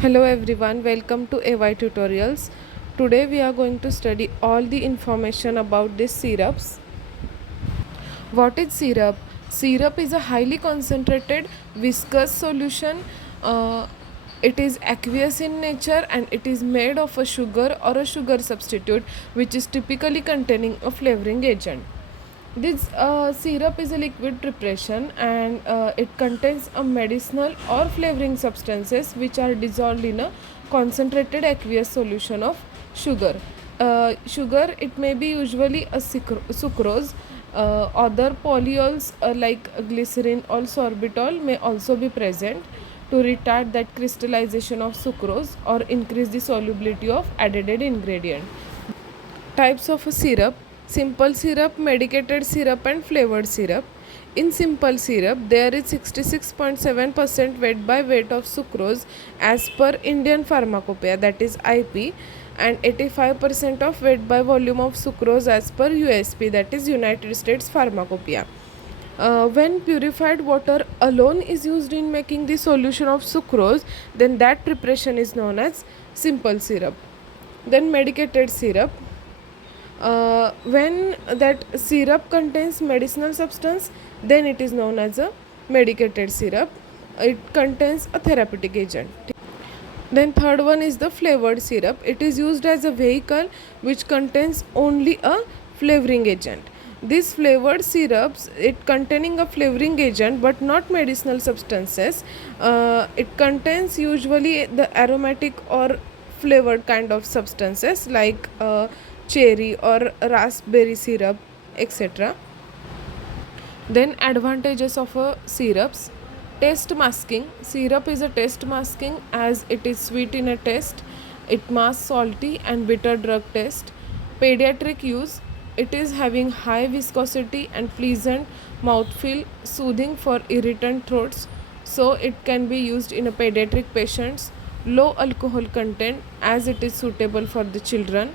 Hello everyone, welcome to AY Tutorials. Today we are going to study all the information about these syrups. What is syrup? Syrup is a highly concentrated viscous solution. It is aqueous in nature and it is made of a sugar or a sugar substitute which is typically containing a flavoring agent. This syrup is a liquid preparation and it contains a medicinal or flavoring substances which are dissolved in a concentrated aqueous solution of sugar. Sugar, it may be usually a sucrose. Other polyols like glycerin or sorbitol may also be present to retard that crystallization of sucrose or increase the solubility of added ingredient. Types of a syrup: simple syrup, medicated syrup, and flavored syrup. In simple syrup, there is 66.7% weight by weight of sucrose as per Indian Pharmacopoeia, that is IP, and 85% of weight by volume of sucrose as per USP, that is United States Pharmacopoeia. When purified water alone is used in making the solution of sucrose, then that preparation is known as simple syrup. Then medicated syrup. When that syrup contains medicinal substance, then it is known as a medicated syrup. It contains a therapeutic agent. Then third one is the flavored syrup. It is used as a vehicle which contains only a flavoring agent. These flavored syrups, it containing a flavoring agent but not medicinal substances. It contains usually the aromatic or flavored kind of substances like cherry or raspberry syrup, etc. Then advantages of syrups. Taste masking. Syrup is a taste masking as it is sweet in a taste. It masks salty and bitter drug taste. Pediatric use. It is having high viscosity and pleasant mouthfeel, soothing for irritant throats. So it can be used in a pediatric patients. Low alcohol content as it is suitable for the children.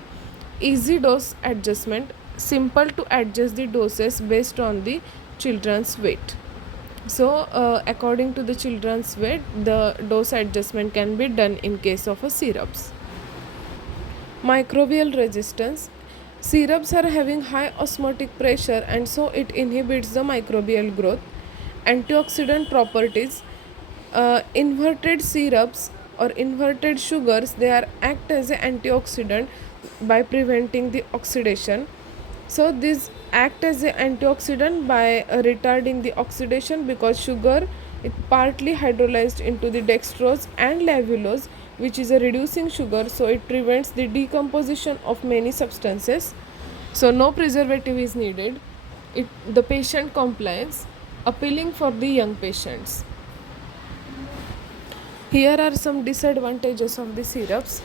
Easy dose adjustment. Simple to adjust the doses based on the children's weight. So according to the children's weight, the dose adjustment can be done in case of a syrups. Microbial resistance. Syrups are having high osmotic pressure and so it inhibits the microbial growth. Antioxidant properties. Inverted syrups or inverted sugars, they are act as an antioxidant by preventing the oxidation. So these act as an antioxidant by retarding the oxidation because sugar is partly hydrolyzed into the dextrose and levulose, which is a reducing sugar, so it prevents the decomposition of many substances. So no preservative is needed. The patient compliance, appealing for the young patients. Here are some disadvantages of the syrups.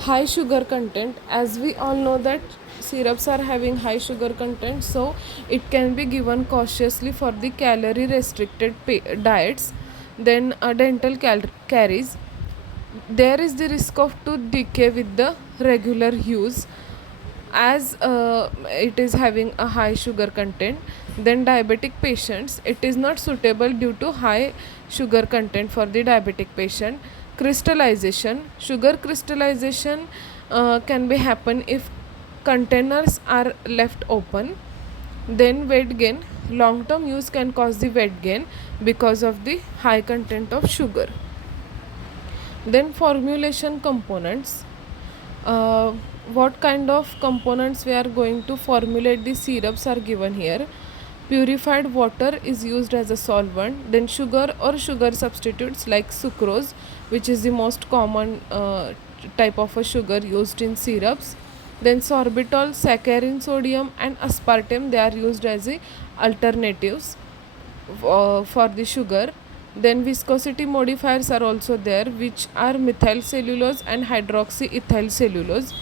High sugar content. As we all know that syrups are having high sugar content, so it can be given cautiously for the calorie restricted diets. Then dental caries. There is the risk of tooth decay with the regular use as it is having a high sugar content. Then diabetic patients, it is not suitable due to high sugar content for the diabetic patient. Crystallization. Sugar crystallization can be happen if containers are left open. Then weight gain. Long term use can cause the weight gain because of the high content of sugar. Then formulation components. What kind of components we are going to formulate the syrups are given here. Purified water is used as a solvent. Then sugar or sugar substitutes like sucrose, which is the most common type of a sugar used in syrups. Then sorbitol, saccharin, sodium, and aspartame, they are used as the alternatives for the sugar. Then viscosity modifiers are also there, which are methyl cellulose and hydroxyethyl cellulose.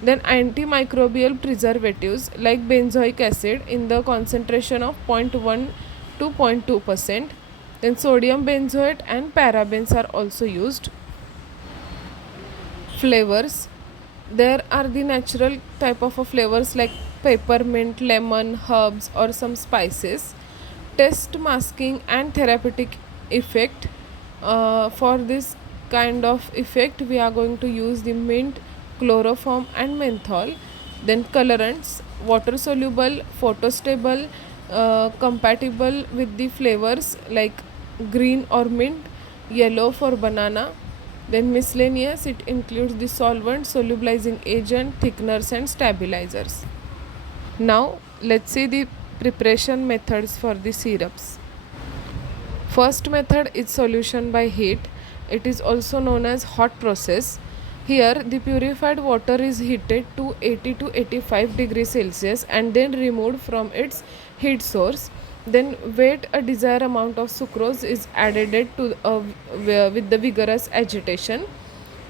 Then antimicrobial preservatives like benzoic acid in the concentration of 0.1 to 0.2%. Then sodium benzoate and parabens are also used. Flavors. There are the natural type of flavors like peppermint, lemon, herbs, or some spices. Taste masking and therapeutic effect. For this kind of effect we are going to use the mint, chloroform and menthol. Then colorants, water soluble, photostable, compatible with the flavors like green or mint, yellow for banana. Then miscellaneous, it includes the solvent, solubilizing agent, thickeners and stabilizers. Now let's see the preparation methods for the syrups. First method is solution by heat. It is also known as hot process. Here the purified water is heated to 80 to 85 degrees Celsius and then removed from its heat source. Then wait a desired amount of sucrose is added to with the vigorous agitation.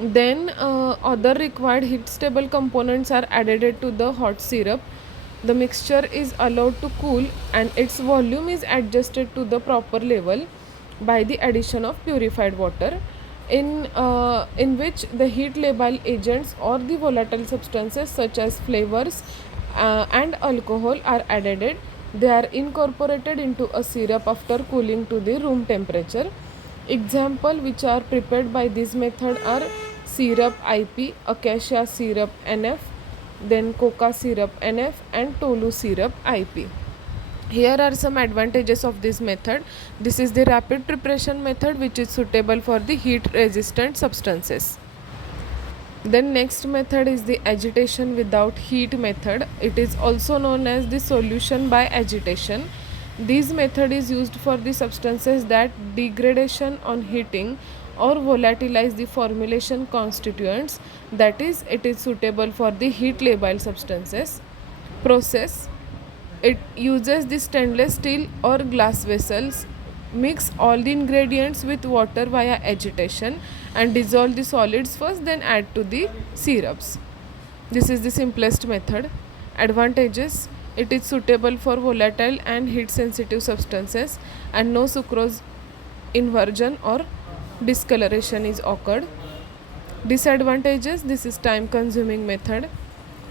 Then other required heat stable components are added to the hot syrup. The mixture is allowed to cool and its volume is adjusted to the proper level by the addition of purified water, in which the heat labile agents or the volatile substances such as flavors and alcohol are added. They are incorporated into a syrup after cooling to the room temperature. Example which are prepared by this method are syrup IP, acacia syrup NF, then coca syrup NF and tolu syrup IP. Here are some advantages of this method. This is the rapid preparation method which is suitable for the heat resistant substances. Then next method is the agitation without heat method. It is also known as the solution by agitation. This method is used for the substances that degradation on heating or volatilize the formulation constituents, that is, it is suitable for the heat labile substances. Process, it uses the stainless steel or glass vessels, mix all the ingredients with water via agitation and dissolve the solids first, then add to the syrups. This is the simplest method. Advantages, it is suitable for volatile and heat sensitive substances and no sucrose inversion or discoloration is occurred. Disadvantages, this is time consuming method.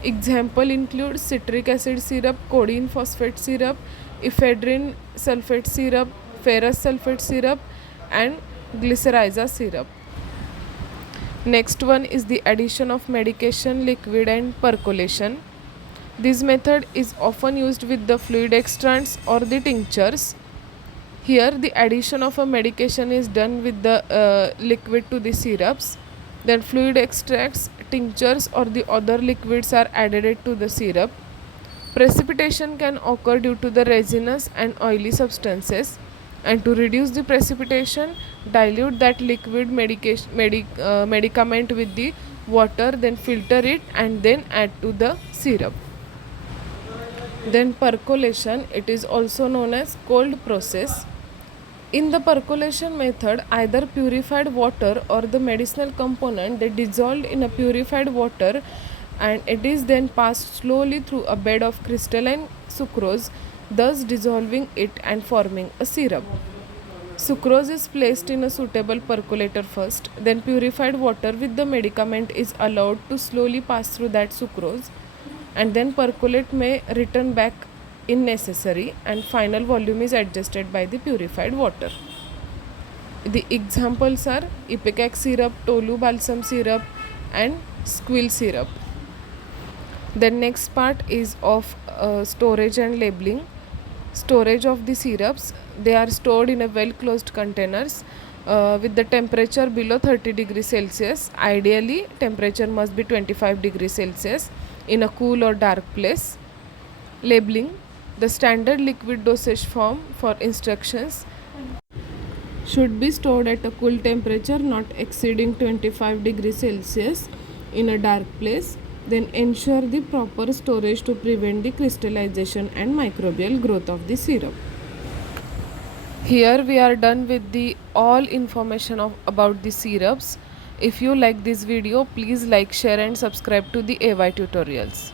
Example include citric acid syrup, codeine phosphate syrup, ephedrine sulfate syrup, ferrous sulfate syrup and glycyrrhiza syrup. Next one is the addition of medication, liquid and percolation. This method is often used with the fluid extracts or the tinctures. Here the addition of a medication is done with the liquid to the syrups. Then fluid extracts, tinctures or the other liquids are added to the syrup. Precipitation can occur due to the resinous and oily substances, and to reduce the precipitation, dilute that liquid medicament with the water, then filter it and then add to the syrup. Then percolation, it is also known as cold process. In the percolation method, either purified water or the medicinal component they dissolved in a purified water and it is then passed slowly through a bed of crystalline sucrose, thus dissolving it and forming a syrup. Sucrose is placed in a suitable percolator first, then purified water with the medicament is allowed to slowly pass through that sucrose and then percolate may return back in necessary and final volume is adjusted by the purified water. The examples are ipecac syrup, tolu balsam syrup and squill syrup. The next part is of storage and labeling. Storage of the syrups, they are stored in a well closed containers with the temperature below 30 degrees Celsius. Ideally temperature must be 25 degrees Celsius in a cool or dark place. Labeling, the standard liquid dosage form for instructions should be stored at a cool temperature not exceeding 25 degrees Celsius in a dark place. Then ensure the proper storage to prevent the crystallization and microbial growth of the syrup. Here we are done with the all information about the syrups. If you like this video, please like, share and subscribe to the AY tutorials.